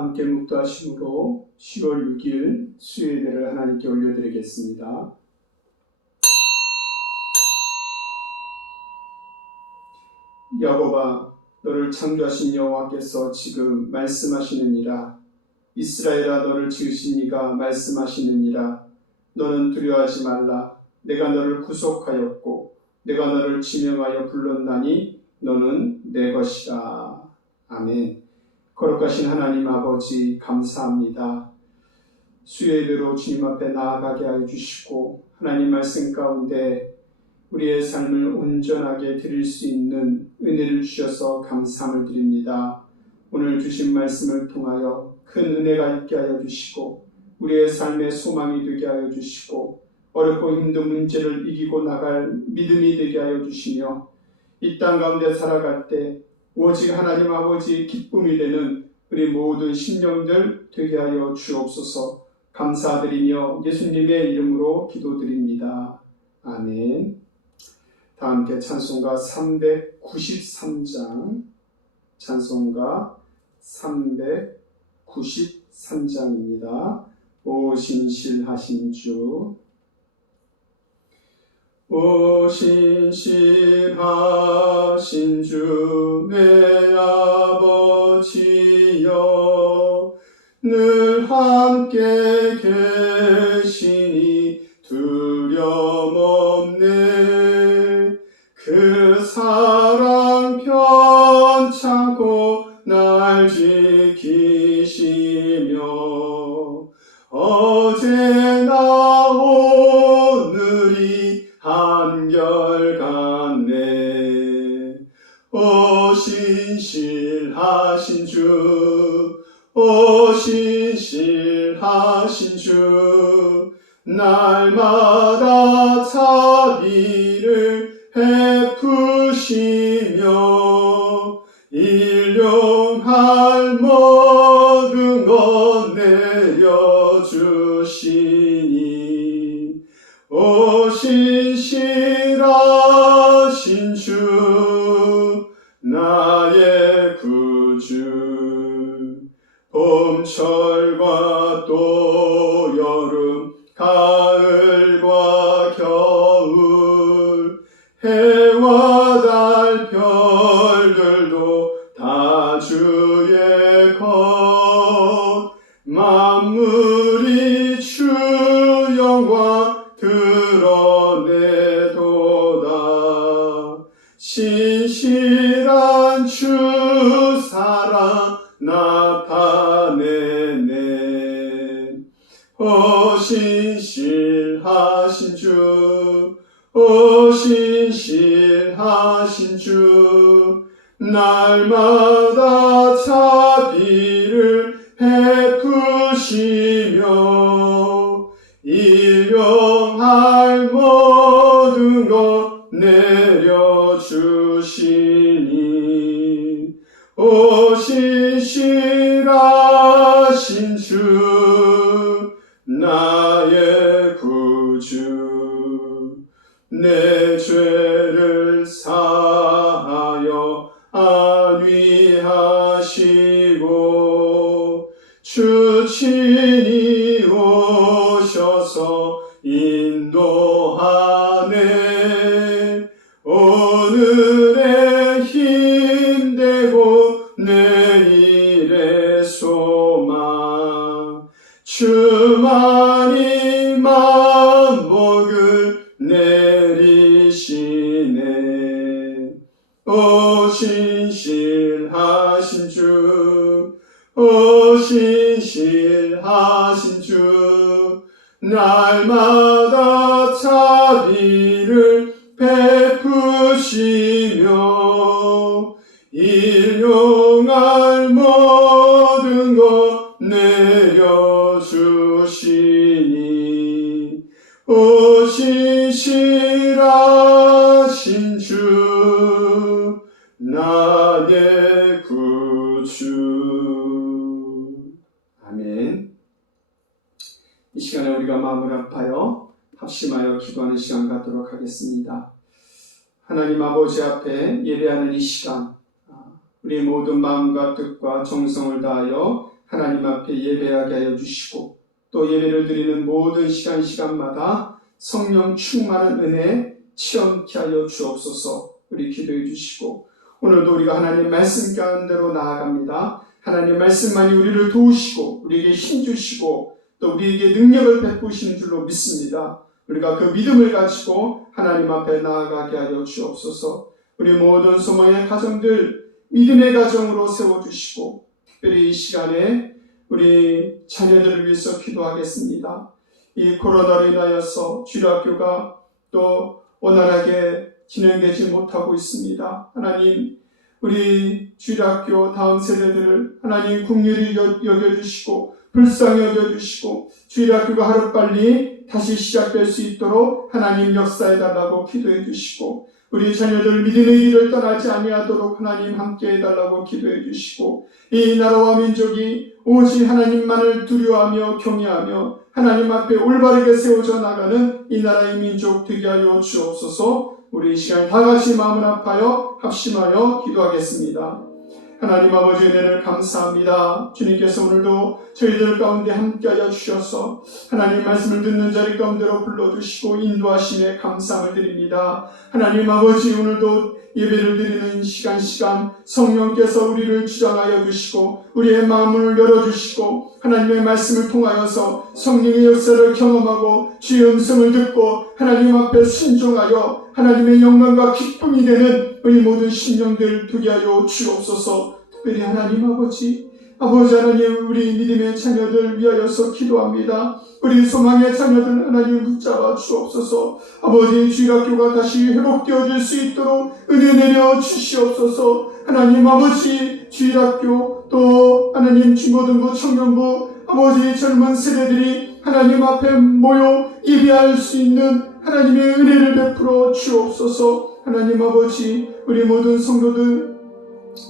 함께 묵도하심으로 10월 6일 수요예배를 하나님께 올려드리겠습니다. 야곱아 너를 창조하신 여호와께서 지금 말씀하시느니라. 이스라엘아 너를 지으신 이가 말씀하시느니라. 너는 두려워하지 말라. 내가 너를 구속하였고 내가 너를 지명하여 불렀나니 너는 내 것이라. 아멘 거룩하신 하나님 아버지 감사합니다 수요일로 주님 앞에 나아가게 하여 주시고 하나님 말씀 가운데 우리의 삶을 온전하게 드릴 수 있는 은혜를 주셔서 감사함을 드립니다. 오늘 주신 말씀을 통하여 큰 은혜가 있게 하여 주시고 우리의 삶의 소망이 되게 하여 주시고 어렵고 힘든 문제를 이기고 나갈 믿음이 되게 하여 주시며 이 땅 가운데 살아갈 때 오직 하나님 아버지의 기쁨이 되는 우리 모든 심령들 되게 하여 주옵소서 감사드리며 예수님의 이름으로 기도드립니다. 아멘. 다 함께 찬송가 393장 찬송가 393장입니다. 오 신실하신 주 오 신실하신 주 내 아버지여 늘 함께 계시니 두려움 없네. 그 사랑 편찮고 날 지키시며 어제나 베푸시며 일용할 모든 것 내려주시니 오 신실하신 주 나의 구주. 봄철과 또 여름 가 신실하신 주, 오 신실하신 주, 날마다 자비를 베푸시며 일용할 모든 것 내려주시니 오 신실하신 하시고 주 친히 오셔서 인도하네. 오늘의 힘되고 내일의 소망. 주만이 만 나의 구주. 아멘. 이 시간에 우리가 마음을 아파요. 합심하여 기도하는 시간 갖도록 하겠습니다. 하나님 아버지 앞에 예배하는 이 시간 아, 우리 모든 마음과 뜻과 정성을 다하여 하나님 앞에 예배하게 하여 주시고 또 예배를 드리는 모든 시간 시간마다 성령 충만한 은혜 체험케 하여 주옵소서 우리 기도해 주시고 오늘도 우리가 하나님 말씀 가운데로 나아갑니다. 하나님 말씀만이 우리를 도우시고 우리에게 힘 주시고 또 우리에게 능력을 베푸시는 줄로 믿습니다. 우리가 그 믿음을 가지고 하나님 앞에 나아가게 하여 주옵소서. 우리 모든 소망의 가정들 믿음의 가정으로 세워주시고 특별히 이 시간에 우리 자녀들을 위해서 기도하겠습니다. 이 코로나로 인하여서 주일학교가 또 원활하게 진행되지 못하고 있습니다. 하나님, 우리 주일학교 다음 세대들을 하나님 국률이 여- 여겨주시고 불쌍히 여겨주시고 주일학교가 하루빨리 다시 시작될 수 있도록 하나님 역사해달라고 기도해 주시고 우리 자녀들 믿음의 길을 떠나지 아니하도록 하나님 함께 해달라고 기도해 주시고 이 나라와 민족이 오직 하나님만을 두려워하며 경외하며 하나님 앞에 올바르게 세워져 나가는 이 나라의 민족 되게 하여 주옵소서 우리 이 시간 다 같이 마음을 아파요 합심하여 기도하겠습니다. 하나님 아버지 은혜를 감사합니다. 주님께서 오늘도 저희들 가운데 함께하여 주셔서 하나님 말씀을 듣는 자리 가운데로 불러주시고 인도하심에 감사함을 드립니다. 하나님 아버지 오늘도 예배를 드리는 시간 시간 성령께서 우리를 주장하여 주시고 우리의 마음을 열어주시고 하나님의 말씀을 통하여서 성령의 역사를 경험하고 주의 음성을 듣고 하나님 앞에 순종하여 하나님의 영광과 기쁨이 되는 우리 모든 심령들 두게 하여 주옵소서. 특별히 하나님 아버지 아버지 하나님 우리 믿음의 자녀들 위하여서 기도합니다. 우리 소망의 자녀들 하나님 붙잡아 주옵소서. 아버지 주일학교가 다시 회복되어질 수 있도록 은혜 내려 주시옵소서. 하나님 아버지 주일학교 또 하나님 중고등부 청년부 아버지 젊은 세대들이 하나님 앞에 모여 예배할 수 있는 하나님의 은혜를 베풀어 주옵소서. 하나님 아버지 우리 모든 성도들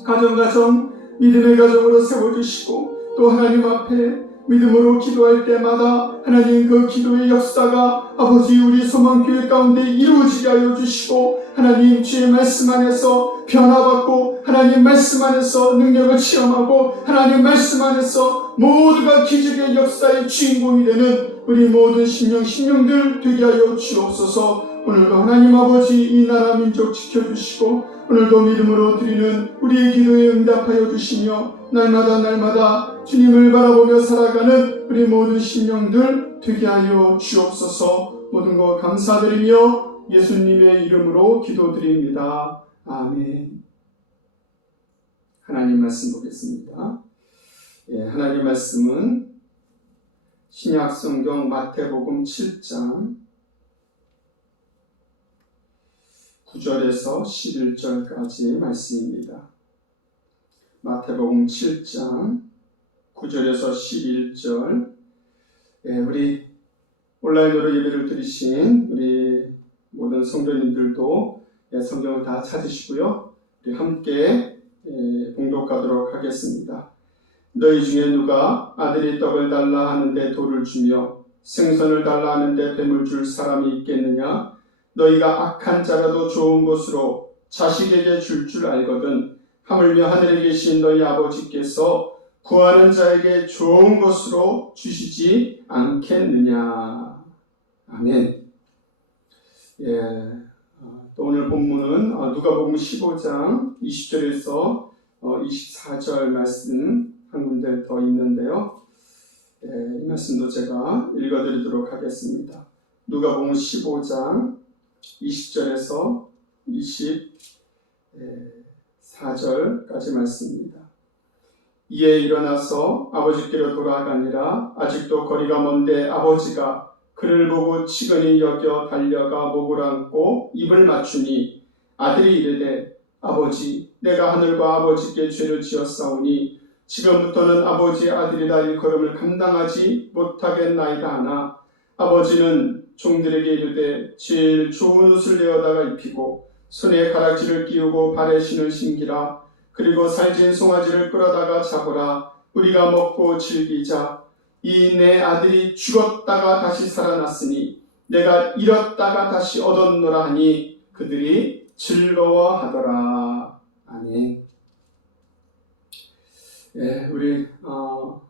가정가정 믿음의 가정으로 세워주시고 또 하나님 앞에 믿음으로 기도할 때마다 하나님 그 기도의 역사가 아버지 우리 소망교회 가운데 이루어지게 하여 주시고 하나님 주의 말씀 안에서 변화받고 하나님 말씀 안에서 능력을 체험하고 하나님 말씀 안에서 모두가 기적의 역사의 주인공이 되는 우리 모든 심령 심령들 되게 하여 주옵소서 오늘도 하나님 아버지 이 나라 민족 지켜주시고 오늘도 믿음으로 드리는 우리의 기도에 응답하여 주시며 날마다 날마다 주님을 바라보며 살아가는 우리 모든 심령들 되게 하여 주옵소서 모든 것 감사드리며 예수님의 이름으로 기도드립니다. 아멘. 하나님 말씀 보겠습니다. 예, 하나님 말씀은 신약 성경 마태복음 7장 9절에서 11절까지 말씀입니다. 마태복음 7장 9절에서 11절 예, 우리 온라인으로 예배를 드리신 우리 모든 성도님들도 예, 성경을 다 찾으시고요. 우리 함께 예, 봉독하도록 하겠습니다. 너희 중에 누가 아들이 떡을 달라 하는데 돌을 주며 생선을 달라 하는데 뱀을 줄 사람이 있겠느냐? 너희가 악한 자라도 좋은 것으로 자식에게 줄줄 알거든 하물며 하늘에 계신 너희 아버지께서 구하는 자에게 좋은 것으로 주시지 않겠느냐. 아멘. 예. 어, 또 오늘 본문은 어, 누가복음 15장 20절에서 24절 말씀 한 군데 더 있는데요. 예, 이 말씀도 제가 읽어드리도록 하겠습니다. 누가복음 15장 20절에서 24절까지 말씀입니다. 이에 일어나서 아버지께로 돌아가니라 아직도 거리가 먼데 아버지가 그를 보고 치근히 여겨 달려가 목을 안고 입을 맞추니 아들이 이르되 아버지 내가 하늘과 아버지께 죄를 지었사오니 지금부터는 아버지의 아들이라 일컬음을 감당하지 못하겠나이다 하나 아버지는 종들에게 이르되 제일 좋은 옷을 내어다가 입히고 손에 가락지를 끼우고 발에 신을 신기라. 그리고 살진 송아지를 끌어다가 잡으라. 우리가 먹고 즐기자. 이 내 아들이 죽었다가 다시 살아났으니 내가 잃었다가 다시 얻었노라 하니 그들이 즐거워하더라. 아멘. 예, 우리 어,